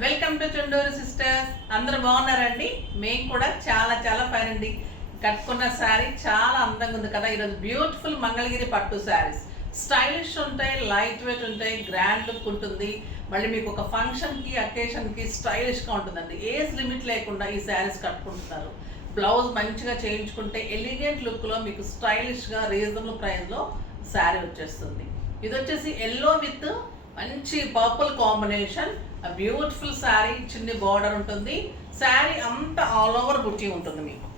Welcome to Chunduru sisters. అందరూ బాగున్నారండి? మేము కూడా చాలా చాలా ఫైన్ అండి. కట్టుకున్న శారీ చాలా అందంగా ఉంది కదా. ఈరోజు బ్యూటిఫుల్ మంగళగిరి పట్టు శారీస్ స్టైలిష్ ఉంటాయి, లైట్ వెయిట్ ఉంటాయి, గ్రాండ్ లుక్ ఉంటుంది. మళ్ళీ మీకు ఒక ఫంక్షన్కి అకేషన్కి స్టైలిష్గా ఉంటుందండి. ఏజ్ లిమిట్ లేకుండా ఈ శారీస్ కట్టుకుంటున్నారు. బ్లౌజ్ మంచిగా చేయించుకుంటే ఎలిగెంట్ లుక్లో మీకు స్టైలిష్గా రీజనబుల్ ప్రైస్లో శారీ వచ్చేస్తుంది. ఇది వచ్చేసి ఎల్లో విత్ మంచి పర్పుల్ కాంబినేషన్, బ్యూటిఫుల్ శారీ. చిన్న బార్డర్ ఉంటుంది. శారీ అంతా ఆల్ ఓవర్ బుట్టి ఉంటుంది. మీకు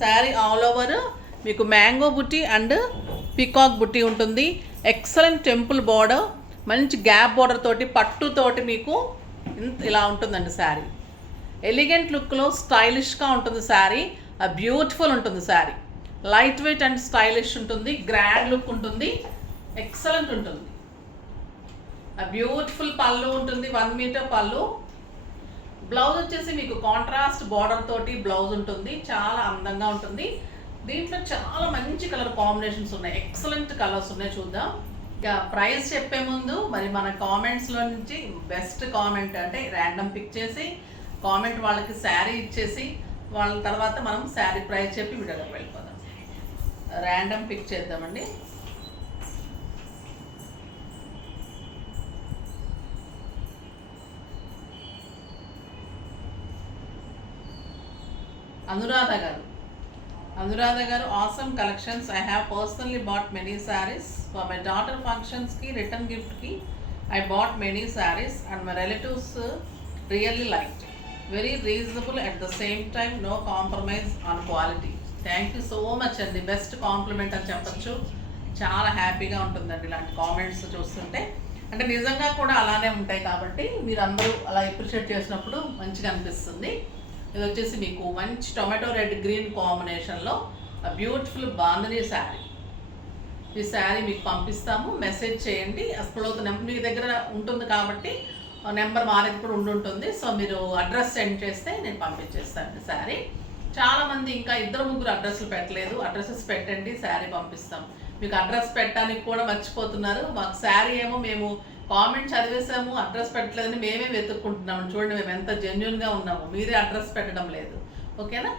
శారీ ఆల్ ఓవర్ మీకు మ్యాంగో బుట్టి అండ్ పీకాక్ బుట్టి ఉంటుంది. ఎక్సలెంట్ టెంపుల్ బార్డర్, మంచి గ్యాప్ బార్డర్ తోటి పట్టుతోటి మీకు ఇలా ఉంటుందండి. శారీ ఎలిగెంట్ లుక్లో స్టైలిష్గా ఉంటుంది. శారీ బ్యూటిఫుల్ ఉంటుంది. Sari light weight and stylish ఉంటుంది. గ్రాండ్ లుక్ ఉంటుంది. ఎక్సలెంట్ ఉంటుంది. బ్యూటిఫుల్ పళ్ళు ఉంటుంది, 1 మీటర్ పళ్ళు. బ్లౌజ్ వచ్చేసి మీకు కాంట్రాస్ట్ బార్డర్ తోటి బ్లౌజ్ ఉంటుంది. చాలా అందంగా ఉంటుంది. దీంట్లో చాలా మంచి కలర్ కాంబినేషన్స్ ఉన్నాయి. ఎక్సలెంట్ కలర్స్ ఉన్నాయి. చూద్దాం. ఇక ప్రైస్ చెప్పే ముందు మరి మన కామెంట్స్లో నుంచి బెస్ట్ కామెంట్ అంటే ర్యాండమ్ పిక్ చేసి కామెంట్ వాళ్ళకి శారీ ఇచ్చేసి వాళ్ళ తర్వాత మనం శారీ ప్రైస్ చెప్పి వీడియోలోకి వెళ్ళిపోదాం. ర్యాండమ్ పిక్ చేద్దామండి. అనురాధ గారు awesome collections. I have personally bought many saris for my daughter ఫంక్షన్స్కి, రిటర్న్ గిఫ్ట్కి I bought many saris and my relatives really like. Very reasonable at the same time, no compromise on quality. Thank you so much అండి. Best compliment అని చెప్పచ్చు. చాలా హ్యాపీగా ఉంటుందండి ఇలాంటి comments చూస్తుంటే. అంటే నిజంగా కూడా అలానే ఉంటాయి కాబట్టి మీరు అందరూ అలా అప్రిషియేట్ చేసినప్పుడు మంచిగా అనిపిస్తుంది. ఇది వచ్చేసి మీకు మంచి టొమాటో రెడ్ గ్రీన్ కాంబినేషన్లో బ్యూటిఫుల్ బాంధనీ శారీ. ఈ శారీ మీకు పంపిస్తాము. మెసేజ్ చేయండి. అసలు మీ దగ్గర ఉంటుంది కాబట్టి నెంబర్ మా దగ్గర కూడా ఉంటుంది. సో మీరు అడ్రస్ సెండ్ చేస్తే నేను పంపించేస్తాను శారీ. చాలామంది ఇంకా 2-3 అడ్రస్లు పెట్టలేదు. అడ్రసెస్ పెట్టండి, శారీ పంపిస్తాం. మీకు అడ్రస్ పెట్టడానికి కూడా మర్చిపోతున్నారు. మాకు శారీ ఏమో మేము కామెంట్ చదివేసాము, అడ్రస్ పెట్టలేదని మేమే వెతుక్కుంటున్నాము. చూడండి మేము ఎంత జెన్యున్గా ఉన్నాము. మీరే అడ్రస్ పెట్టడం లేదు. ఓకేనా?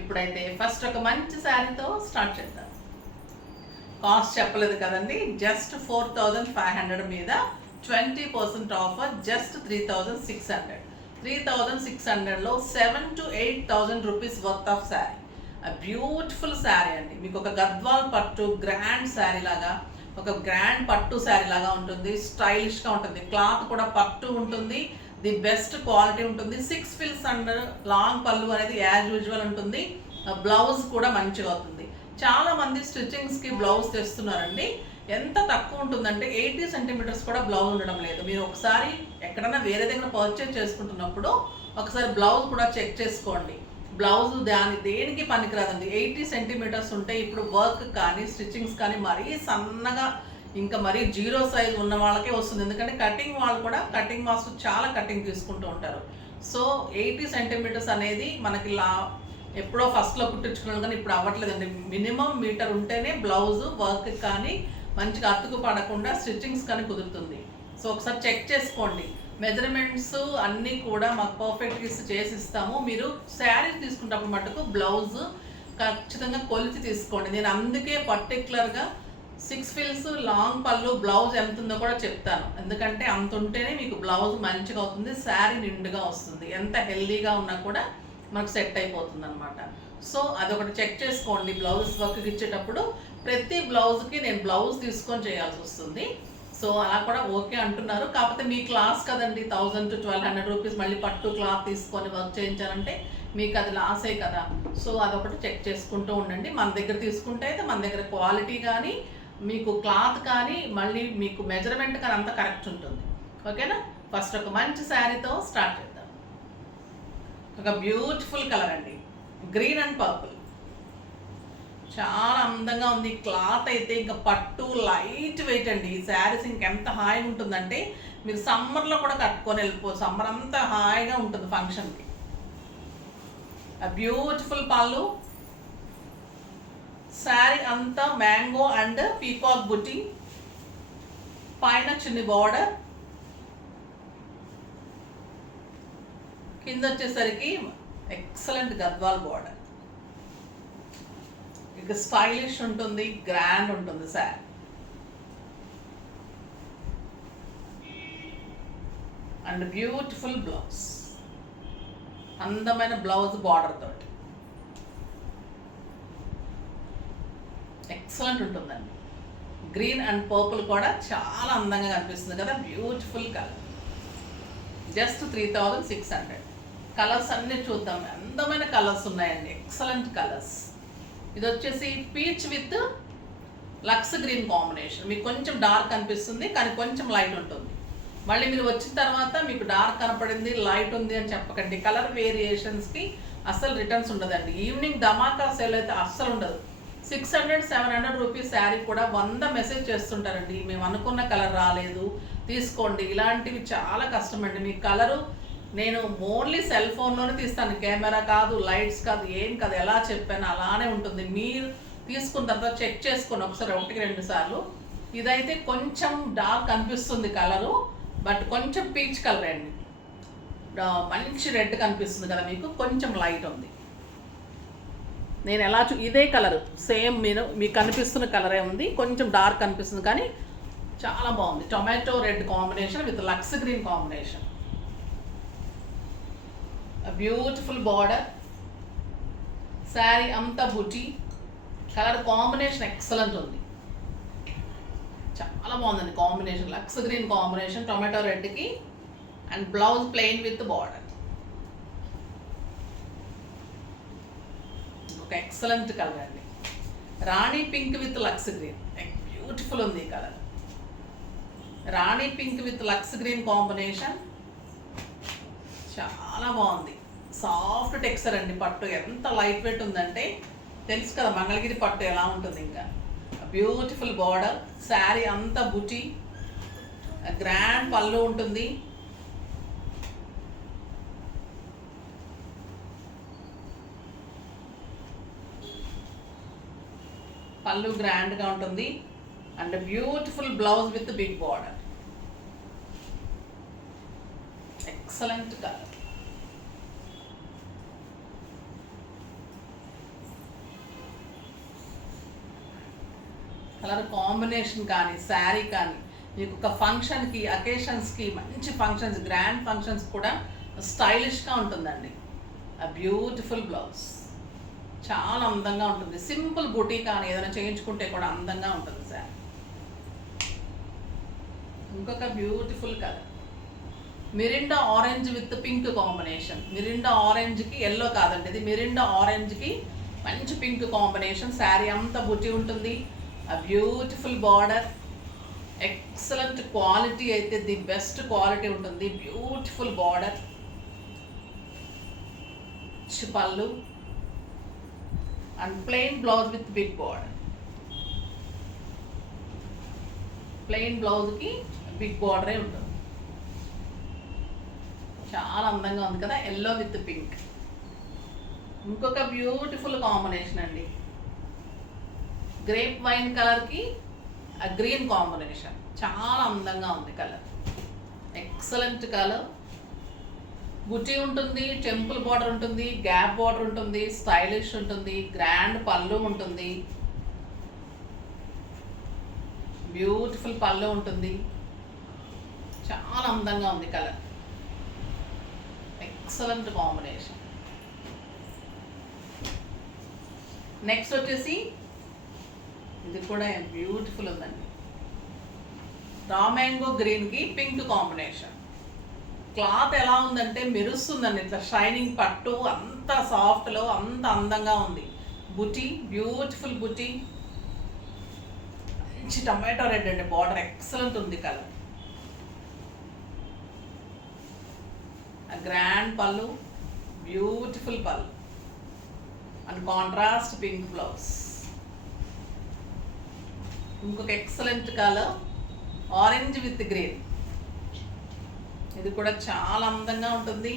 ఇప్పుడైతే ఫస్ట్ ఒక మంచి శారీతో స్టార్ట్ చేద్దాం. కాస్ట్ చెప్పలేదు కదండి. జస్ట్ 4500 మీద 20% offer. Just 3600. 3600లో 7,000 to 8,000 rupees worth of sari. Beautiful sari అండి. మీకు ఒక గద్వాల్ పట్టు గ్రాండ్ శారీ లాగా, ఒక గ్రాండ్ పట్టు శారీ లాగా ఉంటుంది. స్టైలిష్గా ఉంటుంది. క్లాత్ కూడా పట్టు ఉంటుంది. ది బెస్ట్ క్వాలిటీ ఉంటుంది. 6 ఫిల్స్ అండ్ లాంగ్ పళ్ళు అనేది యాజ్ యూజువల్ ఉంటుంది. బ్లౌజ్ కూడా మంచిగా అవుతుంది. చాలామంది స్టిచ్చింగ్స్కి బ్లౌజ్ తెస్తున్నారండి. ఎంత తక్కువ ఉంటుందంటే 80 సెంటీమీటర్స్ కూడా బ్లౌజ్ ఉండడం లేదు. మీరు ఒకసారి ఎక్కడైనా వేరే దగ్గర పర్చేజ్ చేసుకుంటున్నప్పుడు ఒకసారి బ్లౌజ్ కూడా చెక్ చేసుకోండి. బ్లౌజ్ దేనికి పనికిరాదండి. 80 సెంటీమీటర్స్ ఉంటే ఇప్పుడు వర్క్ కానీ స్టిచ్చింగ్స్ కానీ మరీ సన్నగా, ఇంకా మరీ 0 సైజ్ ఉన్న వాళ్ళకే వస్తుంది. ఎందుకంటే కటింగ్ వాళ్ళు కూడా కటింగ్ మాస్టర్ చాలా కటింగ్ తీసుకుంటూ ఉంటారు. సో 80 సెంటీమీటర్స్ అనేది మనకి ఎప్పుడో ఫస్ట్లో కుట్టించుకున్నాను కానీ ఇప్పుడు అవ్వట్లేదండి. మినిమం మీటర్ ఉంటేనే బ్లౌజ్ వర్క్ కానీ మంచిగా అతుకు పడకుండా స్టిచ్చింగ్స్ కానీ కుదురుతుంది. సో ఒకసారి చెక్ చేసుకోండి. మెజర్మెంట్స్ అన్నీ కూడా మాకు పర్ఫెక్ట్గా చేసి ఇస్తాము. మీరు శారీ తీసుకున్నప్పుడు మటుకు బ్లౌజ్ ఖచ్చితంగా కొలిచి తీసుకోండి. నేను అందుకే పర్టికులర్గా 6 ఫిల్స్ లాంగ్ పళ్ళు బ్లౌజ్ ఎంత ఉందో కూడా చెప్తాను. ఎందుకంటే అంత ఉంటేనే మీకు బ్లౌజ్ మంచిగా అవుతుంది, శారీ నిండుగా వస్తుంది. ఎంత హెల్దీగా ఉన్నా కూడా మనకు సెట్ అయిపోతుంది అనమాట. సో అదొకటి చెక్ చేసుకోండి. బ్లౌజ్ వర్క్కి ఇచ్చేటప్పుడు ప్రతి బ్లౌజ్కి నేను బ్లౌజ్ తీసుకొని చేయాల్సి వస్తుంది. సో అలా కూడా ఓకే అంటున్నారు. కాకపోతే మీ క్లాస్ కదండి, 1000 to 1200 రూపీస్ మళ్ళీ పట్టు క్లాత్ తీసుకొని వర్క్ చేయించాలంటే మీకు అది లాసే కదా. సో అదొకటి చెక్ చేసుకుంటూ ఉండండి. మన దగ్గర తీసుకుంటే అయితే మన దగ్గర క్వాలిటీ కానీ మీకు క్లాత్ కానీ మళ్ళీ మీకు మెజర్మెంట్ కానీ అంతా కరెక్ట్ ఉంటుంది. ఓకేనా? ఫస్ట్ ఒక మంచి శారీతో స్టార్ట్ చేద్దాం. ఒక బ్యూటిఫుల్ కలర్ అండి, గ్రీన్ అండ్ పర్పుల్. చాలా అందంగా ఉంది. క్లాత్ అయితే ఇంకా పట్టు లైట్ వెయిట్ అండి. ఈ శారీస్ ఇంకెంత హాయిగా ఉంటుందంటే మీరు సమ్మర్లో కూడా కట్టుకొని సమ్మర్ అంతా హాయిగా ఉంటుంది ఫంక్షన్కి. బ్యూటిఫుల్ పళ్ళు. శారీ అంతా మ్యాంగో అండ్ పీకాక్ బుట్టి, పైన చిన్ని బార్డర్, కింద వచ్చేసరికి ఎక్సలెంట్ గద్వాల్ బార్డర్. ఇక స్టైలిష్ ఉంటుంది, గ్రాండ్ ఉంటుంది శారీ. అండ్ బ్యూటిఫుల్ బ్లౌజ్, అందమైన బ్లౌజ్ బార్డర్ తోటి ఎక్సలెంట్ ఉంటుందండి. గ్రీన్ అండ్ పర్పుల్ కూడా చాలా అందంగా కనిపిస్తుంది కదా, బ్యూటిఫుల్ కలర్. జస్ట్ 3600. కలర్స్ అన్నీ చూద్దాం. అందమైన కలర్స్ ఉన్నాయండి, ఎక్సలెంట్ కలర్స్. ఇది వచ్చేసి peach with lux green combination. మీకు కొంచెం డార్క్ అనిపిస్తుంది కానీ కొంచెం లైట్ ఉంటుంది. మళ్ళీ మీరు వచ్చిన తర్వాత మీకు డార్క్ కనపడింది, లైట్ ఉంది అని చెప్పకండి. కలర్ వేరియేషన్స్కి అస్సలు రిటర్న్స్ ఉండదండి. ఈవినింగ్ ధమాకా సేల్ అయితే అస్సలు ఉండదు. 600-700 రూపీస్ శారీ కూడా 100 మెసేజ్ చేస్తుంటారండి, మేము అనుకున్న కలర్ రాలేదు తీసుకోండి. ఇలాంటివి చాలా కష్టం అండి. మీ కలరు నేను ఓన్లీ సెల్ ఫోన్లోనే తీస్తాను, కెమెరా కాదు, లైట్స్ కాదు, ఏం కాదు. ఎలా చెప్పాను అలానే ఉంటుంది. మీరు తీసుకున్న తర్వాత చెక్ చేసుకొని ఒకసారి 1-2 సార్లు. ఇదైతే కొంచెం డార్క్ అనిపిస్తుంది కలరు, బట్ కొంచెం పీచ్ కలర్ అండి. మంచి రెడ్ కనిపిస్తుంది కదా మీకు, కొంచెం లైట్ ఉంది. నేను ఎలా ఇదే కలర్ సేమ్ మీకు కనిపిస్తున్న కలరే ఉంది, కొంచెం డార్క్ అనిపిస్తుంది కానీ చాలా బాగుంది. Tomato red combination with lux green combination. Beautiful border, sari అంతా బుటీ, కలర్ కాంబినేషన్ ఎక్సలెంట్ ఉంది, చాలా బాగుందండి combination. Lux green combination tomato రెడ్కి, and blouse plain with border. ఒక ఎక్సలెంట్ కలర్ అండి, రాణి pink with lux green. Beautiful ఉంది ఈ కలర్. రాణి pink with lux green combination చాలా బాగుంది. సాఫ్ట్ టెక్స్చర్ అండి, పట్టు ఎంత లైట్ వెయిట్ ఉందంటే తెలుసు కదా మంగళగిరి పట్టు ఎలా ఉంటుంది. ఇంకా బ్యూటిఫుల్ బార్డర్, శారీ అంతా బుటీ, గ్రాండ్ పళ్ళు ఉంటుంది. పళ్ళు గ్రాండ్గా ఉంటుంది, and beautiful blouse with big border. Excellent colour. Colour combination కానీ శారీ కానీ మీకు ఒక ఫంక్షన్కి, అకేషన్స్కి, మంచి ఫంక్షన్స్, గ్రాండ్ ఫంక్షన్స్ కూడా స్టైలిష్గా ఉంటుందండి. ఆ బ్యూటిఫుల్ బ్లౌజ్ చాలా అందంగా ఉంటుంది. సింపుల్ బుటీ కానీ ఏదైనా చేయించుకుంటే కూడా అందంగా ఉంటుంది సార్. ఇంకొక beautiful colour, Mirinda orange with pink combination. Mirinda ఆరెంజ్కి ఎల్లో కాదండి, ఇది మిరిండా ఆరెంజ్కి మంచి పింక్ కాంబినేషన్. శారీ అంతా బుటీ ఉంటుంది, ఆ బ్యూటిఫుల్ బార్డర్, ఎక్సలెంట్ క్వాలిటీ, అయితే ది బెస్ట్ క్వాలిటీ ఉంటుంది. బ్యూటిఫుల్ బార్డర్, పళ్ళు, and plain blouse with big border. Plain బ్లౌజ్కి బిగ్ బార్డరే ఉంటుంది. చాలా అందంగా ఉంది కదా, ఎల్లో విత్ పింక్. ఇంకొక బ్యూటిఫుల్ కాంబినేషన్ అండి, గ్రేప్ వైన్ కలర్కి ఆ గ్రీన్ కాంబినేషన్. చాలా అందంగా ఉంది కలర్, ఎక్సలెంట్ కలర్. బుటీ ఉంటుంది, టెంపుల్ బార్డర్ ఉంటుంది, గ్యాప్ బార్డర్ ఉంటుంది, స్టైలిష్ ఉంటుంది, గ్రాండ్ పళ్ళు ఉంటుంది, బ్యూటిఫుల్ పళ్ళు ఉంటుంది. చాలా అందంగా ఉంది కలర్, ఎక్సలెంట్ కాంబినేషన్. నెక్స్ట్ వచ్చేసి ఇది కూడా బ్యూటిఫుల్ ఉందండి, రా మ్యాంగో గ్రీన్కి పింక్ కాంబినేషన్. క్లాత్ ఎలా ఉందంటే మెరుస్తుందండి, ఇట్లా షైనింగ్ పట్టు, అంత సాఫ్ట్లో అంత అందంగా ఉంది. బుటీ, బ్యూటిఫుల్ బుటీ, మంచి టమాటో రెడ్ అండి బార్డర్, ఎక్సలెంట్ ఉంది కలర్. గ్రాండ్ పళ్ళు, బ్యూటిఫుల్ పళ్ళు, అండ్ కాంట్రాస్ట్ పింక్ బ్లౌజ్. ఇంకొక excellent colour, orange with green. ఇది కూడా చాలా అందంగా ఉంటుంది.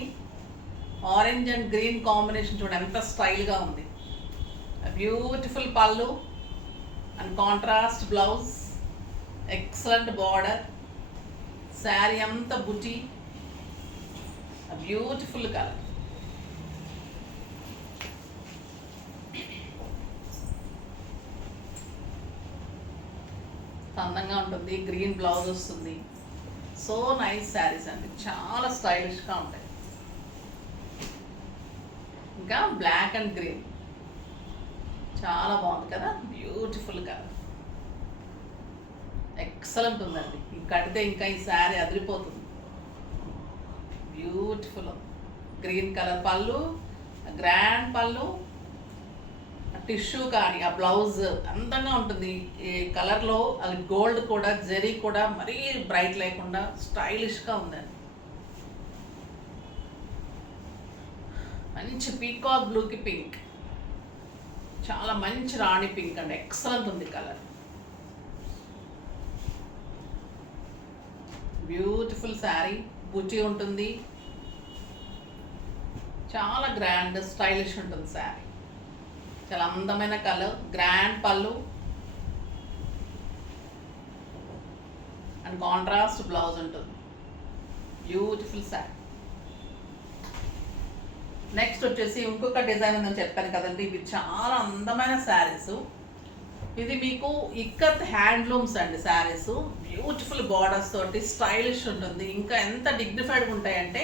ఆరెంజ్ అండ్ గ్రీన్ కాంబినేషన్ చూడండి ఎంత స్టైల్గా ఉంది. బ్యూటిఫుల్ పళ్ళు and contrast blouse, excellent border, sari అంతా బుటీ, బ్యూటిఫుల్ కలర్. అందంగా ఉంటుంది. గ్రీన్ బ్లౌజ్ వస్తుంది. సో నైస్ శారీస్ అండి, చాలా స్టైలిష్గా ఉంటాయి. ఇంకా బ్లాక్ అండ్ గ్రీన్ చాలా బాగుంది కదా, బ్యూటిఫుల్ కలర్, ఎక్సలెంట్ ఉందండి. కడితే ఇంకా ఈ శారీ అదిరిపోతుంది. బ్యూటిఫుల్ గ్రీన్ కలర్ పళ్ళు, గ్రాండ్ పళ్ళు, టిష్యూ కానీ ఆ బ్లౌజ్ అందంగా ఉంటుంది. ఈ కలర్లో అది గోల్డ్ కూడా, జరీ కూడా మరీ బ్రైట్ లేకుండా స్టైలిష్గా ఉందండి. మంచి పీకాక్ బ్లూకి పింక్, చాలా మంచి రాణి పింక్ అండి, ఎక్సలెంట్ ఉంది కలర్. బ్యూటిఫుల్ శారీ, బుచి ఉంటుంది, చాలా గ్రాండ్ స్టైలిష్ ఉంటుంది శారీ. చాలా అందమైన కలర్, గ్రాండ్ పళ్ళు అండ్ కాంట్రాస్ట్ బ్లౌజ్ ఉంటుంది. బ్యూటిఫుల్ శారీ. నెక్స్ట్ వచ్చేసి ఇంకొక డిజైన్ నేను చెప్పాను కదండి, ఇవి చాలా అందమైన శారీస్. ఇది మీకు ఇక్కత్ హ్యాండ్లూమ్స్ అండి శారీస్. బ్యూటిఫుల్ బార్డర్స్ తోటి స్టైలిష్ ఉంటుంది. ఇంకా ఎంత డిగ్నిఫైడ్గా ఉంటాయంటే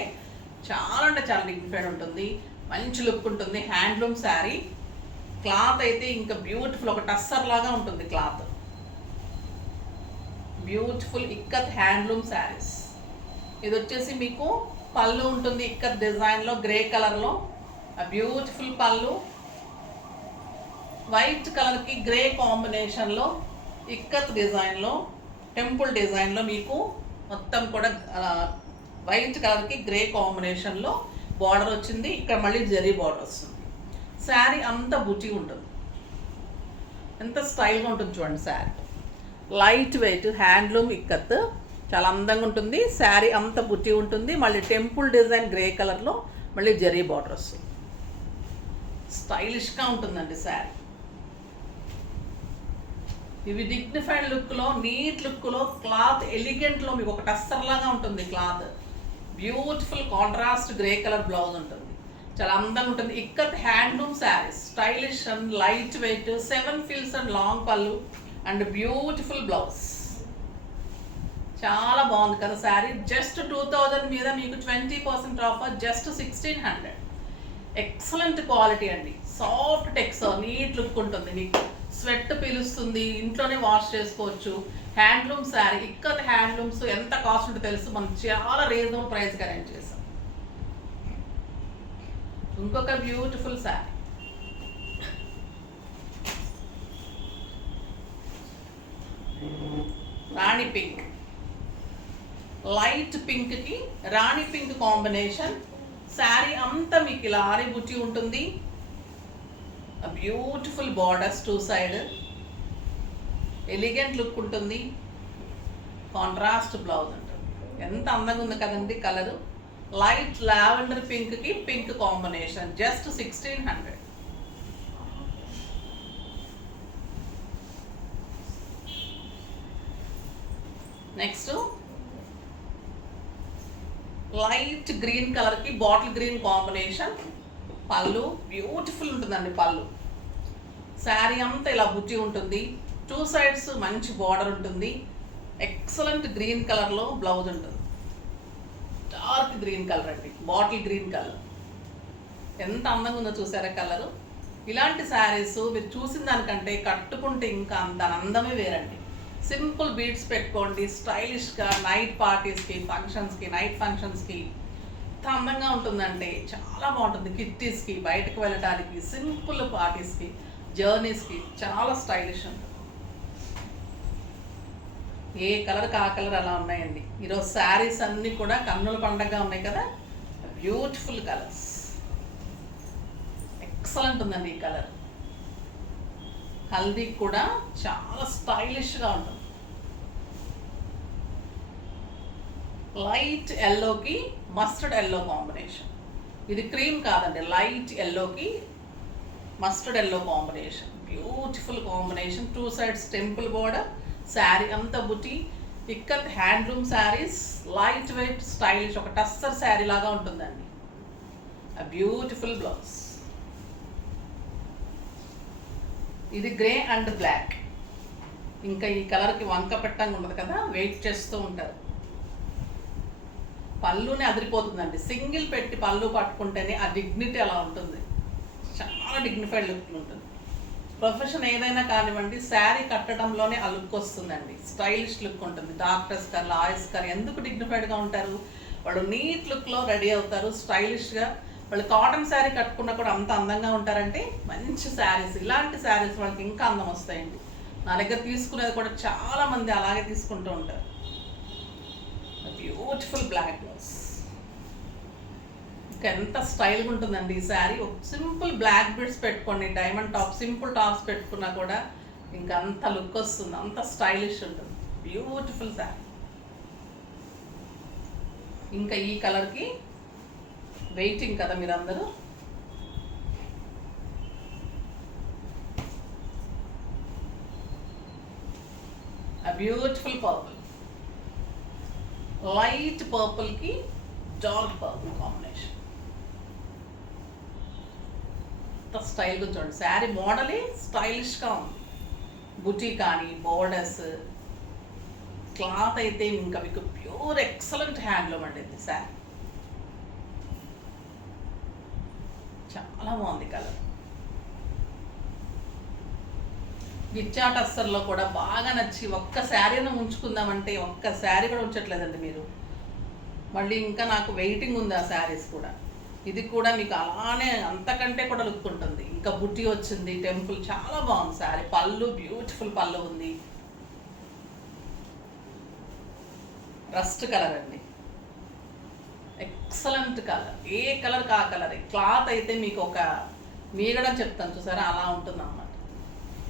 చాలా అంటే చాలా డిగ్నిఫైడ్ ఉంటుంది, మంచి లుక్ ఉంటుంది. హ్యాండ్లూమ్ శారీ. క్లాత్ అయితే ఇంకా బ్యూటిఫుల్, ఒక టస్సర్ లాగా ఉంటుంది cloth. Beautiful ikat handloom saris. ఇది వచ్చేసి మీకు పళ్ళు ఉంటుంది ఇక్కత్ డిజైన్లో, గ్రే కలర్లో. బ్యూటిఫుల్ పళ్ళు, వైట్ కలర్కి గ్రే కాంబినేషన్లో, ఇక్కత్ డిజైన్లో, టెంపుల్ డిజైన్లో మీకు మొత్తం కూడా వైట్ కలర్కి గ్రే కాంబినేషన్లో బార్డర్ వచ్చింది. ఇక్కడ మళ్ళీ జరీ బార్డర్ వస్తుంది. శారీ అంతా బుచి ఉంటుంది, ఎంత స్టైల్గా ఉంటుంది చూడండి sari. Light weight handloom ikat, చాలా అందంగా ఉంటుంది. శారీ అంతా బుట్టి ఉంటుంది. మళ్ళీ టెంపుల్ డిజైన్ గ్రే కలర్లో మళ్ళీ జరీ బార్డర్ వస్తుంది. స్టైలిష్గా ఉంటుందండి శారీ. ఇవి డిగ్నిఫైడ్ లుక్లో, నీట్ లుక్లో, క్లాత్ ఎలిగెంట్లో మీకు ఒక టస్సర్లాగా ఉంటుంది cloth. Beautiful contrast grey colour blouse ఉంటుంది, చాలా అందంగా ఉంటుంది. Ikat handloom saris, stylish and light weight, 7 feels and long పళ్ళు అండ్ బ్యూటిఫుల్ బ్లౌజ్. చాలా బాగుంది కదా శారీ. జస్ట్ 2000 మీద మీకు 20% ఆఫర్, జస్ట్ 1600. ఎక్సలెంట్ క్వాలిటీ అండి, సాఫ్ట్ టెక్స్చర్, నీట్ లుక్ ఉంటుంది. మీకు స్వెట్ పీలుస్తుంది, ఇంట్లోనే వాష్ చేసుకోవచ్చు. హ్యాండ్లూమ్ శారీ, ఇక్కత్ హ్యాండ్లూమ్స్ ఎంత కాస్ట్ ఉంటుందో తెలుసు, మనం చాలా రీజనబుల్ ప్రైస్కి అరేంజ్ చేసాం. ఇంకొక బ్యూటిఫుల్ శారీ, రాణి పింక్, లైట్ పింక్కి రాణి పింక్ కాంబినేషన్. శారీ అంతా మీకు ఇలా ఆరి బుట్టి ఉంటుంది. Beautiful borders 2 side, elegant look ఉంటుంది. కాంట్రాస్ట్ బ్లౌజ్ ఉంటుంది. ఎంత అందంగా ఉంది కదండి కలరు. లైట్ లావెండర్ పింక్కి pink combination, just 1600. Next light green కలర్కి బాటిల్ గ్రీన్ కాంబినేషన్. పళ్ళు బ్యూటిఫుల్ ఉంటుందండి పళ్ళు. శారీ అంతా ఇలా బుజ్జి ఉంటుంది. 2 సైడ్స్ మంచి బార్డర్ ఉంటుంది. ఎక్సలెంట్ గ్రీన్ కలర్లో బ్లౌజ్ ఉంటుంది. డార్క్ గ్రీన్ కలర్ అండి, బాటిల్ గ్రీన్ కలర్. ఎంత అందంగా ఉందో చూసారా కలరు. ఇలాంటి శారీస్ మీరు చూసిన దానికంటే కట్టుకుంటే ఇంకా అంత అందమే వేరండి. సింపుల్ బీడ్స్ పెట్టుకోండి, స్టైలిష్గా నైట్ పార్టీస్కి, ఫంక్షన్స్కి, నైట్ ఫంక్షన్స్కి ఎంత అందంగా ఉంటుందంటే చాలా బాగుంటుంది. కిట్టీస్కి, బయటకు వెళ్ళడానికి, సింపుల్ పార్టీస్కి, జర్నీస్కి చాలా స్టైలిష్ ఉంటుంది. ఏ కలర్కి ఆ కలర్ అలా ఉన్నాయండి. ఈరోజు శారీస్ అన్నీ కూడా కన్నుల పండగగా ఉన్నాయి కదా, బ్యూటిఫుల్ కలర్స్. ఎక్సలెంట్ ఉందండి ఈ కలర్. హల్దీ కూడా చాలా స్టైలిష్గా ఉంటుంది. లైట్ ఎల్లోకి మస్టర్డ్ ఎల్లో కాంబినేషన్. ఇది క్రీమ్ కాదండి, లైట్ ఎల్లోకి mustard yellow combination. Beautiful combination. 2 sides temple border. Sari అంతా బుట్టి. Ikat handloom saris, light weight stylish, ఒక టస్సర్ శారీ లాగా ఉంటుందండి. Beautiful blouse. ఇది గ్రే అండ్ బ్లాక్. ఇంకా ఈ కలర్కి వంక పెట్టంగా ఉండదు కదా, వెయిట్ చేస్తూ ఉంటారు. పళ్ళునే అదిరిపోతుందండి. సింగిల్ పెట్టి పళ్ళు పట్టుకుంటేనే ఆ డిగ్నిటీ అలా ఉంటుంది. చాలా డిగ్నిఫైడ్ లుక్ ఉంటుంది. ప్రొఫెషన్ ఏదైనా కానివ్వండి, శారీ కట్టడంలోనే ఆ లుక్ వస్తుందండి. స్టైలిష్ లుక్ ఉంటుంది. డాక్టర్స్ గారు, లాయర్స్ గారు ఎందుకు డిగ్నిఫైడ్గా ఉంటారు? వాళ్ళు నీట్ లుక్లో రెడీ అవుతారు, స్టైలిష్గా. వాళ్ళు కాటన్ శారీ కట్టుకున్నా కూడా అంత అందంగా ఉంటారంటే మంచి శారీస్, ఇలాంటి శారీస్ వాళ్ళకి ఇంకా అందం వస్తాయండి. నా దగ్గర తీసుకునేది కూడా చాలామంది అలాగే తీసుకుంటూ ఉంటారు. Beautiful black blouse. ఇంకా ఎంత స్టైల్గా ఉంటుందండి ఈ శారీ. ఒక సింపుల్ బ్లాక్ బీడ్స్ పెట్టుకోండి, డైమండ్ టాప్, సింపుల్ టాప్స్ పెట్టుకున్నా కూడా ఇంకా అంత లుక్ వస్తుంది, అంత స్టైలిష్ ఉంటుంది. బ్యూటిఫుల్ శారీ. ఇంకా ఈ కలర్కి వెయిటింగ్ కదా మీరందరూ. బ్యూటిఫుల్ పర్పుల్, లైట్ పర్పుల్కి డార్క్ పర్పుల్ కాంబినేషన్. ఎంత స్టైల్గా చూడండి. శారీ మోడలే స్టైలిష్గా ఉంది. బుటీ కానీ, బోర్డర్స్, క్లాత్ అయితే ఇంకా మీకు ప్యూర్ ఎక్సలెంట్ హ్యాండ్లూమ్ అండి ఇది శారీ. చాలా బాగుంది కలర్. గిచ్చా టస్సర్లో కూడా బాగా నచ్చి ఒక్క శారీని ఉంచుకుందామంటే ఒక్క శారీ కూడా ఉంచట్లేదండి మీరు. మళ్ళీ ఇంకా నాకు వెయిటింగ్ ఉంది ఆ శారీస్ కూడా. ఇది కూడా మీకు అలానే అంతకంటే కూడా లుక్ ఉంటుంది. ఇంకా బుట్టి వచ్చింది, టెంపుల్, చాలా బాగుంది శారీ. పళ్ళు బ్యూటిఫుల్ పళ్ళు ఉంది. రస్ట్ కలర్ అండి, ఎక్సలెంట్ కలర్. ఏ కలర్ కా కలర్. క్లాత్ అయితే మీకు ఒక మీగడం చెప్తాను చూసారా, అలా ఉంటుంది అన్నమాట.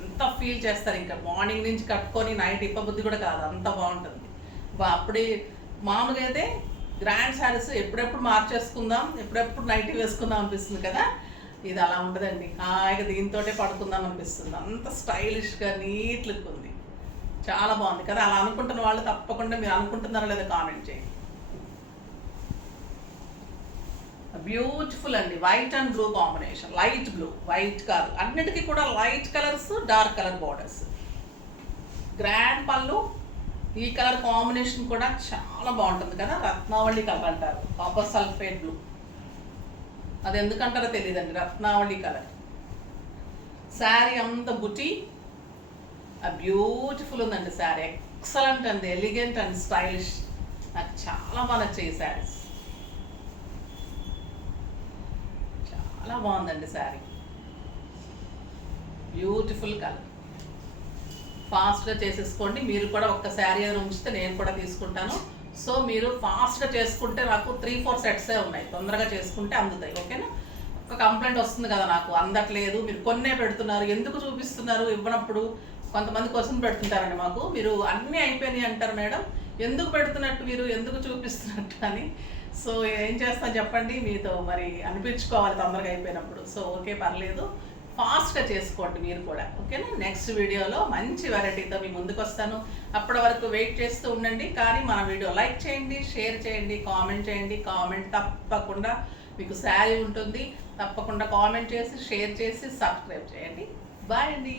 ఎంత ఫీల్ చేస్తారు. ఇంకా మార్నింగ్ నుంచి కట్టుకొని నైట్ ఇప్పబుద్ధి కూడా కాదు, అంత బాగుంటుంది. అప్పుడే మామూలుగా అయితే గ్రాండ్ శారీస్ ఎప్పుడెప్పుడు మార్చేసుకుందాం, ఎప్పుడెప్పుడు నైట్ వేసుకుందాం అనిపిస్తుంది కదా. ఇది అలా ఉండదండి. హాయిగా దీంతోటే పడుకుందాం అనిపిస్తుంది. అంత స్టైలిష్గా నీట్ లుక్ ఉంది. చాలా బాగుంది కదా. అలా అనుకుంటున్న వాళ్ళు తప్పకుండా మీరు అనుకుంటున్నారో లేదో కామెంట్ చేయండి. బ్యూటిఫుల్ అండి. White and blue combination. Light blue, white కాదు, అన్నిటికీ కూడా light colours, dark colour borders. Grand పళ్ళు. ఈ కలర్ కాంబినేషన్ కూడా చాలా బాగుంటుంది కదా. రత్నావళి కలర్ అంటారు, కాపర్ సల్ఫేట్ బ్లూ. అది ఎందుకంటారో తెలియదండి, రత్నావళి కలర్. శారీ అంత బుటీ, బ్యూటిఫుల్ ఉందండి sari. Excellent and elegant and stylish. నాకు చాలా బాగా నచ్చాయి ఈ శారీస్. చాలా బాగుందండి శారీ. Beautiful colour. ఫాస్ట్గా చేసేసుకోండి. మీరు కూడా ఒక్క శారీ ఏదైనా ఉంచితే నేను కూడా తీసుకుంటాను. సో మీరు ఫాస్ట్గా చేసుకుంటే నాకు 3-4 సెట్సే ఉన్నాయి. తొందరగా చేసుకుంటే అందుతాయి. ఓకేనా. ఒక కంప్లైంట్ వస్తుంది కదా నాకు, అందట్లేదు, మీరు కొన్నే పెడుతున్నారు, ఎందుకు చూపిస్తున్నారు ఇవ్వనప్పుడు. కొంతమంది క్వశ్చన్ పెడుతుంటారండి మాకు, మీరు అన్నీ అయిపోయినాయి అంటారు మేడం, ఎందుకు పెడుతున్నట్టు, మీరు ఎందుకు చూపిస్తున్నట్టు అని. సో ఏం చేస్తాను చెప్పండి, మీతో మరి అనిపించుకోవాలి తొందరగా అయిపోయినప్పుడు. సో ఓకే, పర్లేదు, ఫాస్ట్గా చేసుకోండి మీరు కూడా. ఓకేనా. నెక్స్ట్ వీడియోలో మంచి వెరైటీతో మీ ముందుకు వస్తాను. అప్పటి వరకు వెయిట్ చేస్తూ ఉండండి. కానీ మన వీడియో లైక్ చేయండి, షేర్ చేయండి, కామెంట్ చేయండి. కామెంట్ తప్పకుండా మీకు శారీ ఉంటుంది. తప్పకుండా కామెంట్ చేసి, షేర్ చేసి, సబ్స్క్రైబ్ చేయండి. బాయ్ అండి.